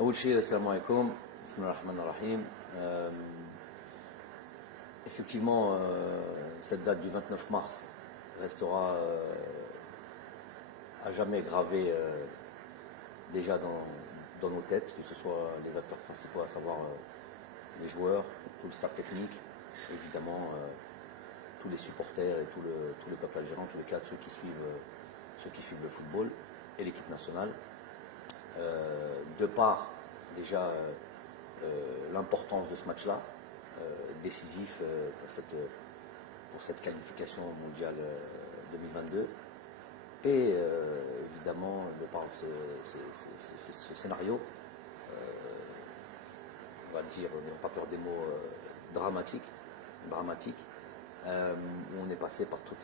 أول شيء, assalamu alaikum, bismillah ar-Rahman ar-Rahim. Effectivement, cette date du 29 mars restera à jamais gravée déjà dans nos têtes, que ce soit les acteurs principaux, à savoir les joueurs, tout le staff technique, évidemment tous les supporters et tout le peuple algérien, en tous les cas ceux qui suivent le football et l'équipe nationale. De par déjà l'importance de ce match-là, décisif pour cette qualification mondiale 2022, et évidemment de par ce scénario, on va dire, on n'a pas peur des mots, dramatique, où on est passé par tous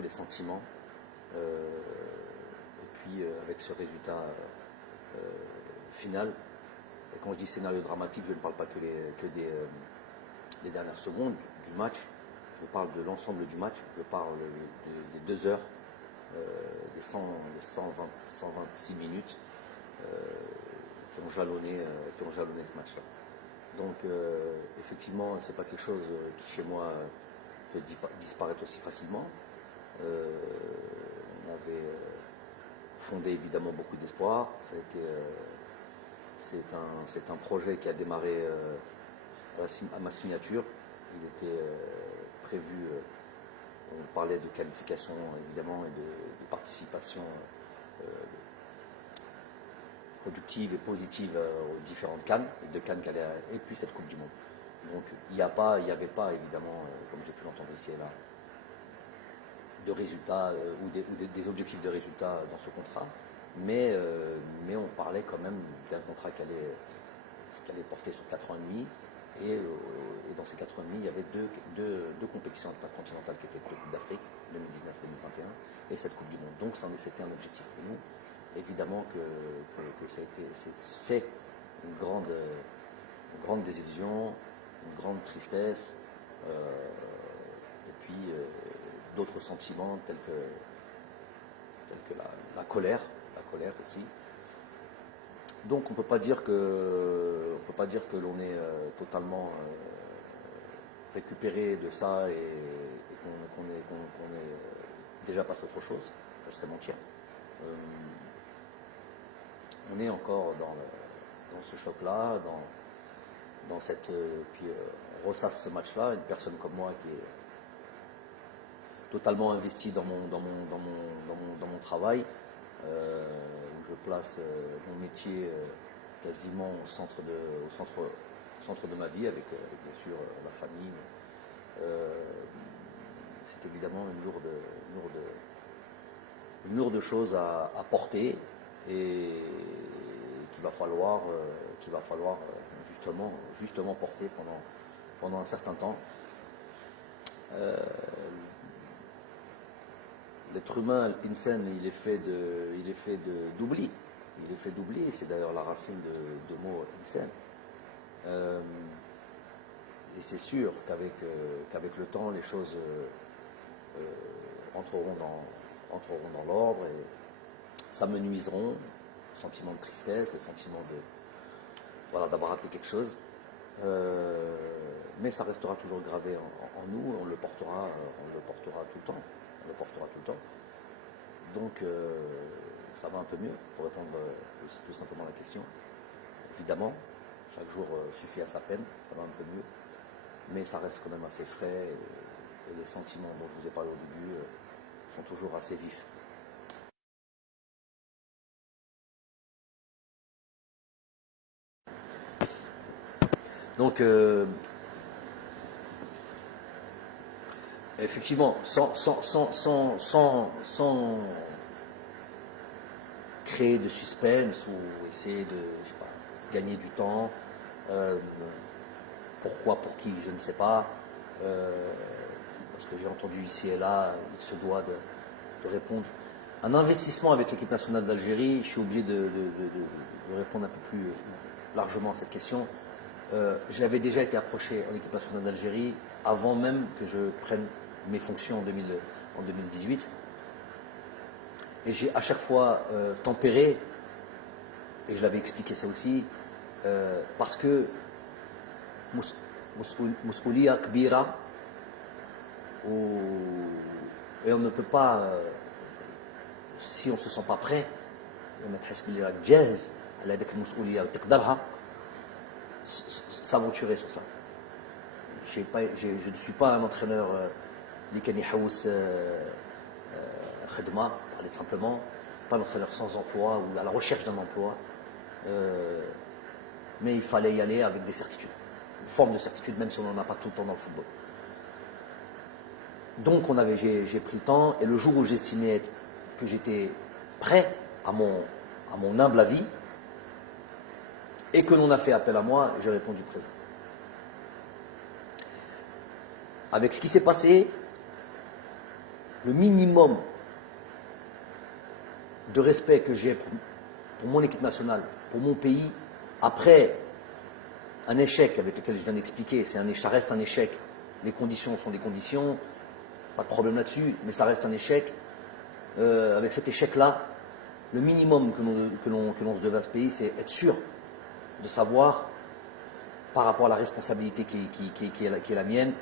les sentiments. Puis avec ce résultat final, et quand je dis scénario dramatique, je ne parle pas que des dernières secondes du match, je parle de l'ensemble du match, je parle des 2 heures, des 126 minutes qui ont jalonné ce match-là. Donc effectivement, c'est pas quelque chose qui chez moi peut disparaître aussi facilement. On avait fondé évidemment beaucoup d'espoir. C'est un projet qui a démarré à ma signature. Il était prévu, on parlait de qualification évidemment et de participation productive et positive aux différentes CAN, et puis cette Coupe du Monde. Donc il n'y avait pas évidemment, comme j'ai pu l'entendre ici et là, de résultats ou des objectifs de résultats dans ce contrat, mais on parlait quand même d'un contrat qui allait porter sur 4 ans et demi, et dans ces 4 ans et demi, il y avait deux compétitions intercontinentales qui étaient la Coupe d'Afrique 2019-2021 et cette Coupe du Monde. Donc c'était un objectif pour nous. Évidemment que c'est une grande désillusion, une grande tristesse, et puis d'autres sentiments tels que la colère aussi. Donc on ne peut pas dire que l'on est totalement récupéré de ça et qu'on est déjà passé à autre chose. Ça serait mentir. On est encore dans ce choc-là, dans cette puis on ressasse ce match-là. Une personne comme moi qui est totalement investi dans mon travail, où je place mon métier quasiment au centre de ma vie, avec bien sûr ma famille. C'est évidemment une lourde chose à porter, et qu'il va falloir justement porter pendant un certain temps. L'être humain, l'insan, il est fait d'oubli. Il est fait d'oubli, et c'est d'ailleurs la racine de mot insan. Et c'est sûr qu'avec le temps, les choses entreront dans l'ordre, et s'amenuiseront. Le sentiment de tristesse, le sentiment d'avoir raté quelque chose. Mais ça restera toujours gravé en nous, on le portera tout le temps. Donc ça va un peu mieux, pour répondre plus simplement à la question. Évidemment, chaque jour suffit à sa peine, ça va un peu mieux, mais ça reste quand même assez frais, et les sentiments dont je vous ai parlé au début sont toujours assez vifs. Donc effectivement, sans créer de suspense ou essayer de gagner du temps, pourquoi, pour qui, je ne sais pas, parce que j'ai entendu ici et là, il se doit de répondre. Un investissement avec l'équipe nationale d'Algérie, je suis obligé de répondre un peu plus largement à cette question. J'avais déjà été approché en équipe nationale d'Algérie avant même que je prenne mes fonctions en 2018. Et j'ai à chaque fois tempéré et je l'avais expliqué ça aussi, parce que مسؤولية كبيرة et on ne peut pas, si on ne se sent pas prêt, لما تحس بلي راك جاهز على هذيك المسؤولية وتقدرها, s'aventurer sur ça. Je ne suis pas un entraîneur اللي كان يحوس خدمة, parler simplement, pas un entraîneur sans emploi ou à la recherche d'un emploi, mais il fallait y aller avec des certitudes, une forme de certitude même si on n'en a pas tout le temps dans le football. Donc j'ai pris le temps, et le jour où j'estimais que j'étais prêt à mon humble avis et que l'on a fait appel à moi, j'ai répondu présent. Avec ce qui s'est passé, le minimum de respect que j'ai pour mon équipe nationale, pour mon pays, après un échec avec lequel je viens d'expliquer, ça reste un échec, les conditions sont des conditions, pas de problème là-dessus, mais ça reste un échec. Avec cet échec-là, le minimum que l'on se devait à ce pays, c'est être sûr de savoir, par rapport à la responsabilité qui est la mienne,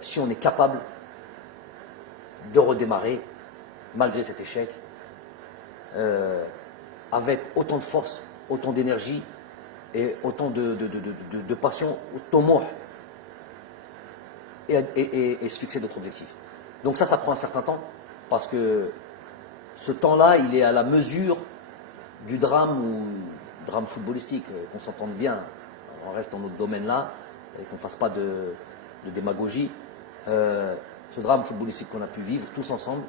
si on est capable de redémarrer, malgré cet échec, avec autant de force, autant d'énergie et autant de passion, autant mort, et se fixer d'autres objectifs. Donc ça prend un certain temps, parce que ce temps-là, il est à la mesure du drame footballistique, qu'on s'entende bien, on reste dans notre domaine-là, et qu'on ne fasse pas de démagogie. Ce drame footballistique qu'on a pu vivre tous ensemble,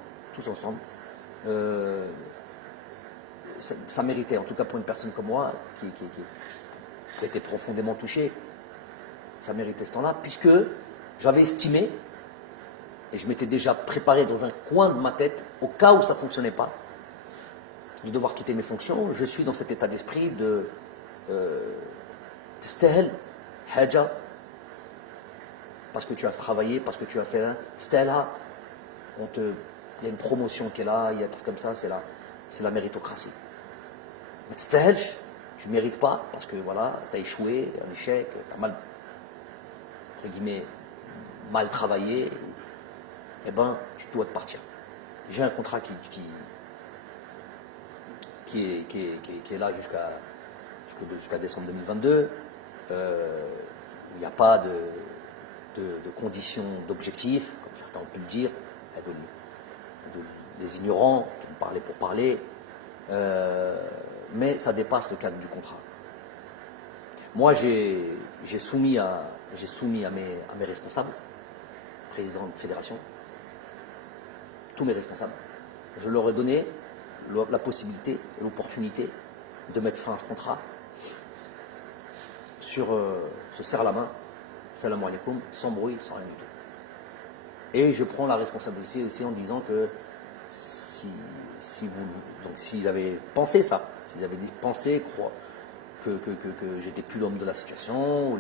ça méritait, en tout cas pour une personne comme moi, qui était profondément touchée, ça méritait ce temps-là, puisque j'avais estimé, et je m'étais déjà préparé dans un coin de ma tête, au cas où ça ne fonctionnait pas, de devoir quitter mes fonctions. Je suis dans cet état d'esprit de تستاهل حاجة, parce que tu as travaillé, parce que tu as fait un تستاهلها, il y a une promotion qui est là, il y a un truc comme ça, c'est la méritocratie. Mais تستاهلش, tu ne mérites pas, parce que voilà, tu as échoué, un échec, tu as mal, entre guillemets, mal travaillé, eh ben, tu dois te partir. J'ai un contrat qui est là jusqu'à décembre 2022. Il n'y a pas de conditions d'objectifs, comme certains ont pu le dire, des ignorants qui me parlaient pour parler, mais ça dépasse le cadre du contrat. Moi, j'ai soumis à mes responsables, président de fédération, tous mes responsables, je leur ai donné la possibilité, l'opportunité de mettre fin à ce contrat sur se serre la main, salam alaikum, sans bruit, sans rien du tout. Et je prends la responsabilité aussi en disant que s'ils avaient pensé ça, s'ils avaient pensé que j'étais plus l'homme de la situation, ou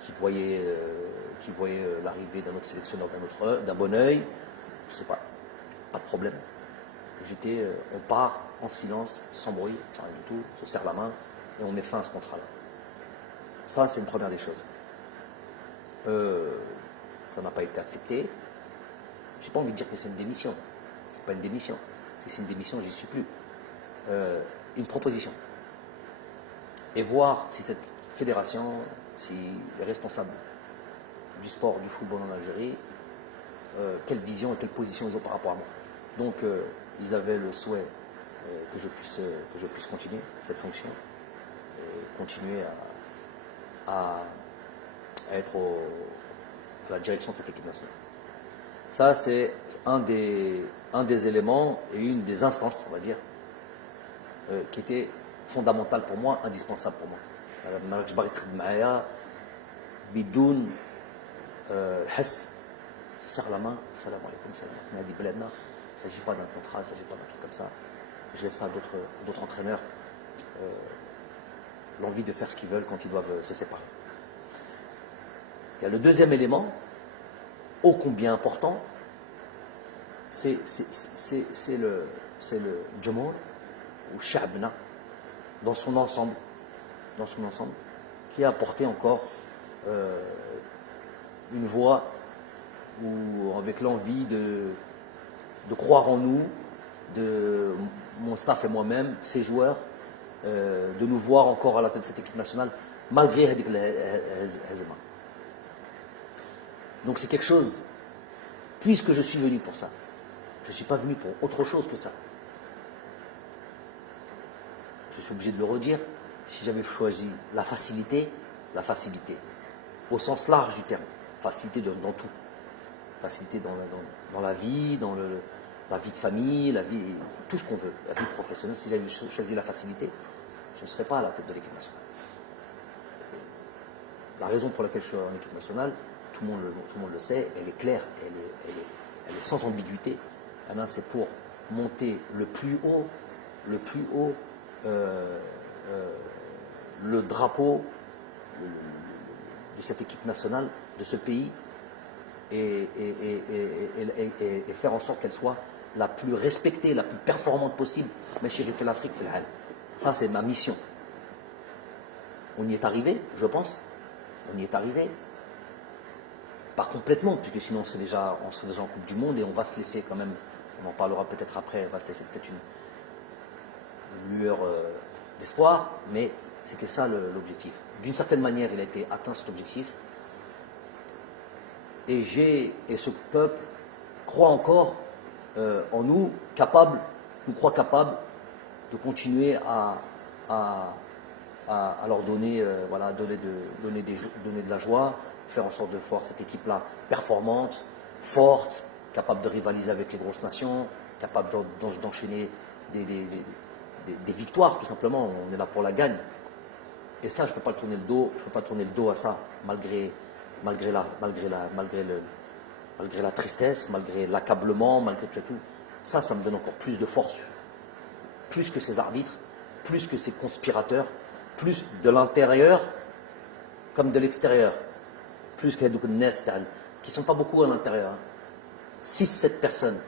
qu'ils voyaient l'arrivée d'un autre sélectionneur d'un bon oeil, je ne sais pas de problème. On part en silence, sans bruit, sans rien du tout, on se serre la main et on met fin à ce contrat-là. Ça, c'est une première des choses. Ça n'a pas été accepté. Je n'ai pas envie de dire que c'est une démission. Ce n'est pas une démission. Si c'est une démission, j'y suis plus. Une proposition. Et voir si cette fédération, si les responsables du sport, du football en Algérie, quelle vision et quelle position ils ont par rapport à moi. Donc, ils avaient le souhait que je puisse continuer cette fonction et continuer à être à la direction de cette équipe nationale. Ça, c'est un des éléments et une des instances, on va dire, qui était fondamentale pour moi, indispensable pour moi. bidoun الحس serre la main, salam alaikum, salam. Il ne s'agit pas d'un contrat, il ne s'agit pas d'un truc comme ça. Je laisse ça à d'autres entraîneurs, l'envie de faire ce qu'ils veulent quand ils doivent se séparer. Il y a le deuxième élément, ô combien important, c'est le Jumhur ou Sha'bna, dans son ensemble, qui a apporté encore une voix ou avec l'envie de croire en nous, de mon staff et moi-même, ces joueurs, de nous voir encore à la tête de cette équipe nationale, malgré Hazema. Donc c'est quelque chose, puisque je suis venu pour ça, je ne suis pas venu pour autre chose que ça. Je suis obligé de le redire, si j'avais choisi la facilité, au sens large du terme, facilité dans tout, facilité dans la vie, la vie de famille, la vie, tout ce qu'on veut, la vie professionnelle. Si j'avais choisi la facilité, je ne serais pas à la tête de l'équipe nationale. La raison pour laquelle je suis en équipe nationale, tout le monde le sait, elle est claire, elle est sans ambiguïté. C'est pour monter le plus haut le drapeau de cette équipe nationale, de ce pays, et faire en sorte qu'elle soit la plus respectée, la plus performante possible. Mais chérie, fait l'Afrique, fait l'Al. Ça, c'est ma mission. On y est arrivé, je pense. On y est arrivé. Pas complètement, puisque sinon on serait déjà en Coupe du Monde et on va se laisser quand même, on en parlera peut-être après, on va se laisser peut-être une lueur d'espoir, mais c'était ça l'objectif. D'une certaine manière, il a été atteint cet objectif. Et ce peuple croit encore en nous, nous croit capables de continuer à leur donner, donner de la joie, faire en sorte de voir cette équipe-là performante, forte, capable de rivaliser avec les grosses nations, capable d'enchaîner des victoires, tout simplement. On est là pour la gagne. Et ça, je ne peux pas tourner le dos à ça, malgré la tristesse, malgré l'accablement, malgré tout. Ça me donne encore plus de force. Plus que ces arbitres, plus que ces conspirateurs, plus de l'intérieur comme de l'extérieur. Plus que les Nes, qui ne sont pas beaucoup à l'intérieur. 6-7 personnes.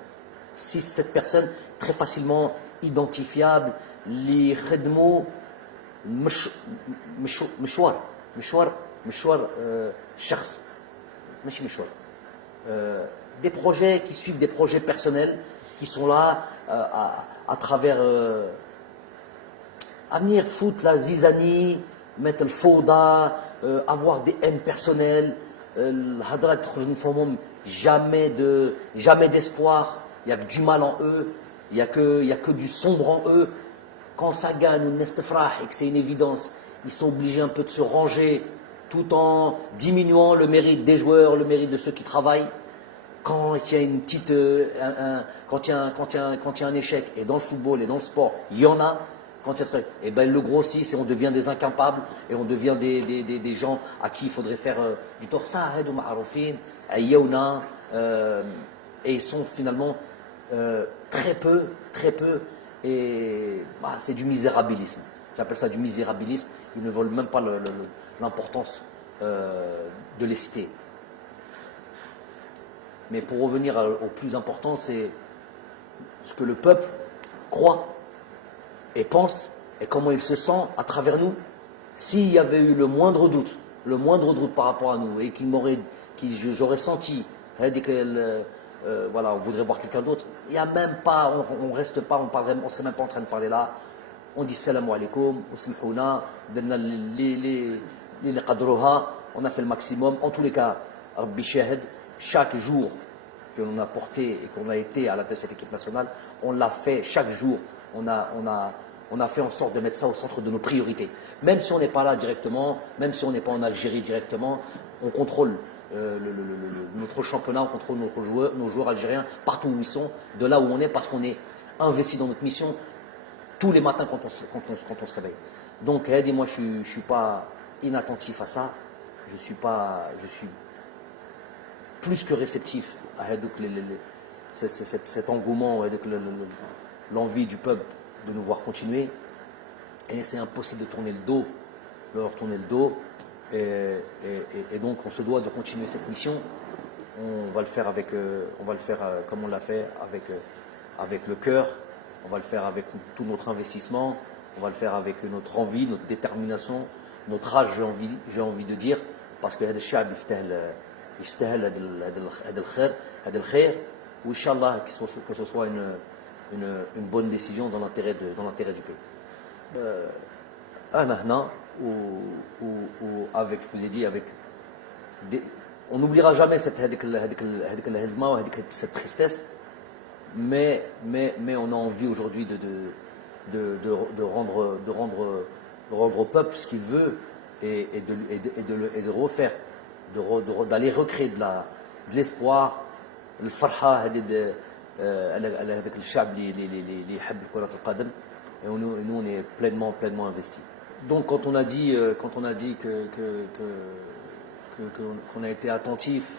6-7 personnes très facilement identifiables. Les khedmo مشوار شخص ماشي مشوار. Des projets qui suivent des projets personnels qui sont là à travers à venir foutre la zizanie, mettre le fauda, avoir des haines personnelles, jamais d'espoir, il n'y a que du mal en eux, il n'y a que du sombre en eux. Quand ça gagne et que c'est une évidence, ils sont obligés un peu de se ranger tout en diminuant le mérite des joueurs, le mérite de ceux qui travaillent. Quand il y a une petite, quand il y a un échec, et dans le football et dans le sport, il y en a, quand il y a et ben le grossissent et on devient des incapables et on devient des gens à qui il faudrait faire du tort. Ça, et ils sont finalement très peu, et c'est du misérabilisme. J'appelle ça du misérabilisme. Ils ne veulent même pas l'importance de les citer. Mais pour revenir au plus important, c'est ce que le peuple croit et pense et comment il se sent à travers nous. S'il y avait eu le moindre doute par rapport à nous et j'aurais senti on voudrait voir quelqu'un d'autre, il n'y a même pas, on reste pas, on serait même pas en train de parler là. On dit salam alaikum, on a fait le maximum. En tous les cas, Rabbi Shahid, chaque jour que l'on a porté et qu'on a été à la tête de cette équipe nationale, on l'a fait chaque jour. On a fait en sorte de mettre ça au centre de nos priorités. Même si on n'est pas là directement, même si on n'est pas en Algérie directement, on contrôle notre championnat, on contrôle nos joueurs algériens partout où ils sont, de là où on est, parce qu'on est investi dans notre mission tous les matins quand on se réveille. Donc, moi, je ne suis pas inattentif à ça. Je suis plus que réceptif à cet engouement, l'envie du peuple de nous voir continuer. Et c'est impossible de leur tourner le dos. Et donc, on se doit de continuer cette mission. On va le faire comme on l'a fait, avec le cœur. On va le faire avec tout notre investissement. on va le faire avec notre envie, notre détermination, notre rage, j'ai envie de dire, parce que هذا الشعب يستاهل هذا الخير, وإنشالله que ce soit une bonne décision dans l'intérêt du pays. أنا هنا avec, je vous ai dit, avec on n'oubliera jamais cette tristesse, mais on a envie aujourd'hui de rendre au peuple ce qu'il veut et de refaire, d'aller recréer de l'espoir, le farha على هذاك الشعب اللي يحب كرة القدم, et nous on est pleinement investis. Donc quand on a dit qu'on a été attentif,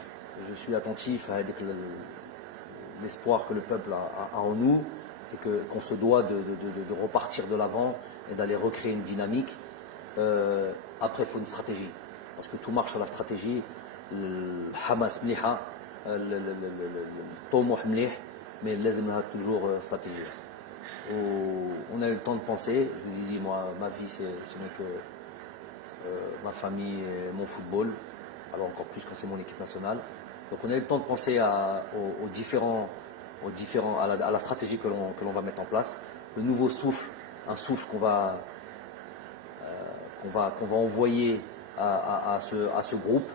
je suis attentif avec l'espoir que le peuple a en nous, et qu'on se doit de repartir de l'avant et d'aller recréer une dynamique. Après, il faut une stratégie, parce que tout marche à la stratégie. Le Hamas mliha, le Tomouh mlih, mais l'azm a toujours stratégie. On a eu le temps de penser. Je vous ai dit, moi, ma vie, ce n'est que ma famille et mon football, alors encore plus quand c'est mon équipe nationale. Donc on a eu le temps de penser à la stratégie que l'on va mettre en place. Le nouveau souffle, un souffle qu'on va envoyer à ce groupe,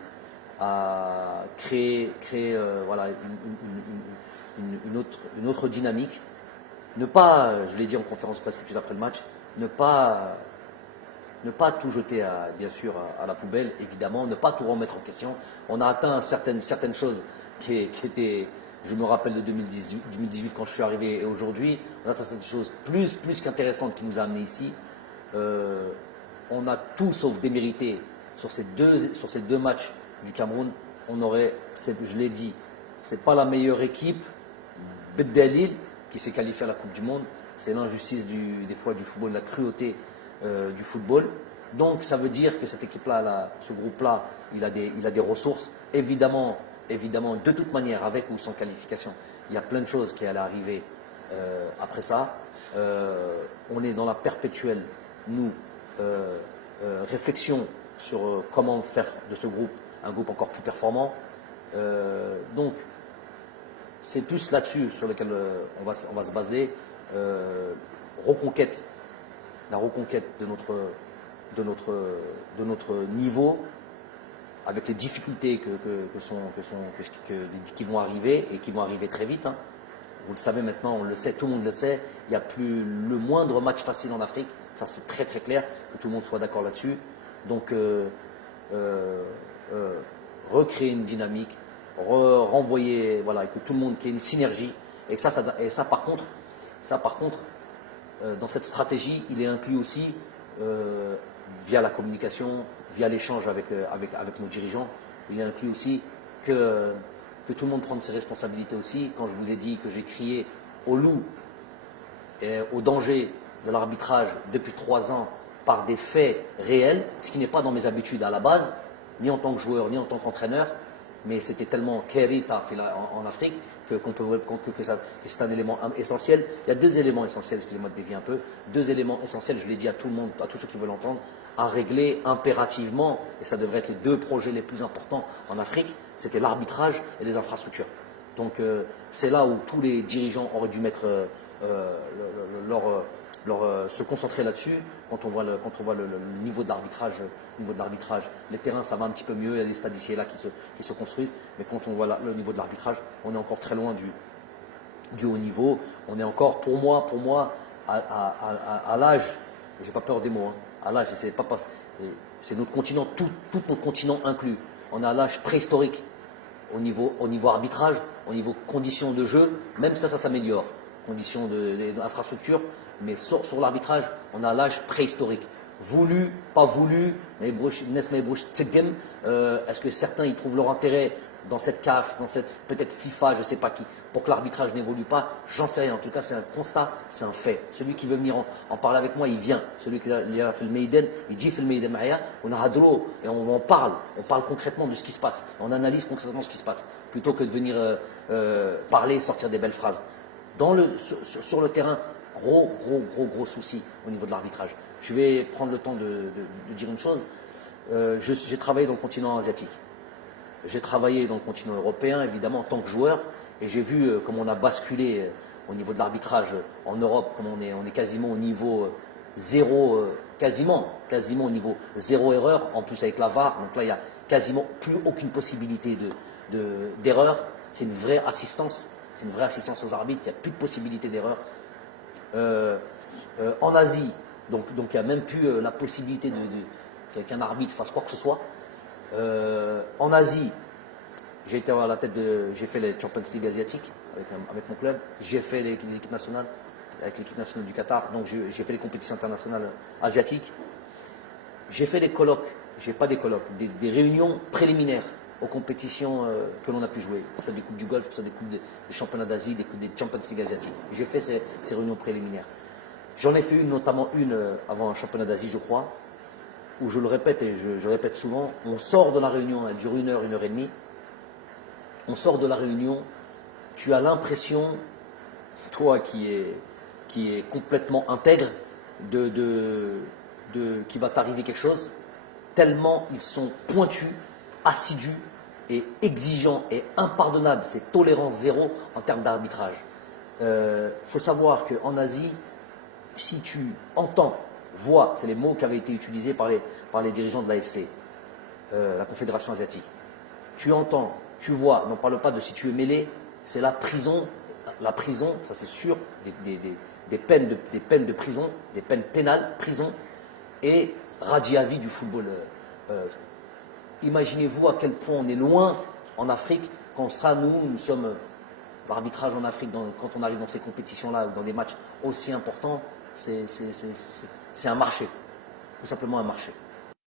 à créer voilà, une autre dynamique. Ne pas, je l'ai dit en conférence de presse tout de suite après le match, ne pas tout jeter bien sûr à la poubelle, évidemment, ne pas tout remettre en question. On a atteint certaines choses qui étaient, je me rappelle de 2018 quand je suis arrivé, et aujourd'hui, on a atteint certaines choses plus qu'intéressantes qui nous a amenés ici. On a tout sauf démérité sur ces deux matchs du Cameroun. Je l'ai dit, c'est pas la meilleure équipe, Beddalil, qui s'est qualifié à la Coupe du Monde. C'est l'injustice des fois du football, la cruauté du football. Donc ça veut dire que cette équipe-là, ce groupe-là, il a des ressources. Évidemment, de toute manière, avec ou sans qualification, il y a plein de choses qui allaient arriver après ça. On est dans la perpétuelle, réflexion sur comment faire de ce groupe un groupe encore plus performant. Donc, c'est plus là-dessus sur lequel on va se baser. La reconquête de notre niveau, avec les difficultés qui vont arriver, et qui vont arriver très vite. Hein. Vous le savez maintenant, on le sait, tout le monde le sait. Il n'y a plus le moindre match facile en Afrique. Ça, c'est très très clair, que tout le monde soit d'accord là-dessus. Donc, recréer une dynamique, renvoyer, voilà, et que tout le monde, qu'il y ait une synergie. Et ça par contre, dans cette stratégie, il est inclus aussi via la communication, via l'échange avec nos dirigeants. Il est inclus aussi que tout le monde prenne ses responsabilités aussi. Quand je vous ai dit que j'ai crié au loup et au danger de l'arbitrage depuis 3 ans par des faits réels, ce qui n'est pas dans mes habitudes à la base, ni en tant que joueur, ni en tant qu'entraîneur, mais c'était tellement kéritha en Afrique que c'est un élément essentiel. Il y a 2 éléments essentiels, excusez-moi de dévier un peu, 2 éléments essentiels, je l'ai dit à tout le monde, à tous ceux qui veulent l'entendre, à régler impérativement, et ça devrait être les 2 projets les plus importants en Afrique, c'était l'arbitrage et les infrastructures. Donc c'est là où tous les dirigeants auraient dû mettre se concentrer là-dessus. Quand on voit le niveau de l'arbitrage, les terrains ça va un petit peu mieux, il y a des stades ici et là qui se construisent, mais quand on voit le niveau de l'arbitrage, on est encore très loin du haut niveau. On est encore, pour moi, à l'âge, j'ai pas peur des mots, hein, à l'âge, c'est notre continent, tout notre continent inclus. On est à l'âge préhistorique au niveau arbitrage, au niveau conditions de jeu, même ça s'améliore, conditions d'infrastructure. Mais sur l'arbitrage, on a l'âge préhistorique. Voulu, pas voulu, est-ce que certains y trouvent leur intérêt dans cette CAF, dans cette peut-être FIFA, je ne sais pas qui, pour que l'arbitrage n'évolue pas? J'en sais rien. En tout cas, c'est un constat, c'est un fait. Celui qui veut venir en parler avec moi, il vient. Celui qui a fait le Meiden, il dit fait le Meiden Maya, on a Hadro et on parle. On parle concrètement de ce qui se passe. On analyse concrètement ce qui se passe, plutôt que de venir parler, sortir des belles phrases. Sur le terrain, gros souci au niveau de l'arbitrage. Je vais prendre le temps de dire une chose. J'ai travaillé dans le continent asiatique. J'ai travaillé dans le continent européen, évidemment, en tant que joueur. Et j'ai vu comment on a basculé au niveau de l'arbitrage en Europe, comme on est quasiment au niveau zéro, quasiment au niveau zéro erreur, en plus avec la VAR. Donc là, il n'y a quasiment plus aucune possibilité d'erreur. C'est une vraie assistance. C'est une vraie assistance aux arbitres. Il n'y a plus de possibilité d'erreur. En Asie, donc il n'y a même plus la possibilité qu'un arbitre fasse quoi que ce soit. En Asie, j'ai été à la tête j'ai fait les Champions League asiatiques avec mon club. J'ai fait les équipes nationales avec l'équipe nationale du Qatar. Donc j'ai fait les compétitions internationales asiatiques. J'ai fait des colloques, pas des colloques, des réunions préliminaires aux compétitions que l'on a pu jouer, que ce soit des coupes du Golfe, que ce soit des coupes des championnats d'Asie, des Champions League asiatiques. J'ai fait ces réunions préliminaires. J'en ai fait notamment une avant un championnat d'Asie, je crois, où je le répète et je répète souvent, on sort de la réunion, elle dure 1 heure, 1 heure et demie. On sort de la réunion, tu as l'impression, toi qui est complètement intègre, qu'il va t'arriver quelque chose, tellement ils sont pointus, assidus et exigeants et impardonnables. C'est tolérance zéro en termes d'arbitrage. Faut savoir qu'en Asie, si tu entends, vois, c'est les mots qui avaient été utilisés par les dirigeants de l'AFC, la Confédération asiatique. Tu entends, tu vois, n'en parle pas de si tu es mêlé, c'est la prison. La prison, ça c'est sûr, des peines de prison, des peines pénales, prison et radis à vie du football. Imaginez-vous à quel point on est loin en Afrique quand ça, nous sommes l'arbitrage en Afrique, quand on arrive dans ces compétitions-là, dans des matchs aussi importants, c'est un marché, tout simplement un marché.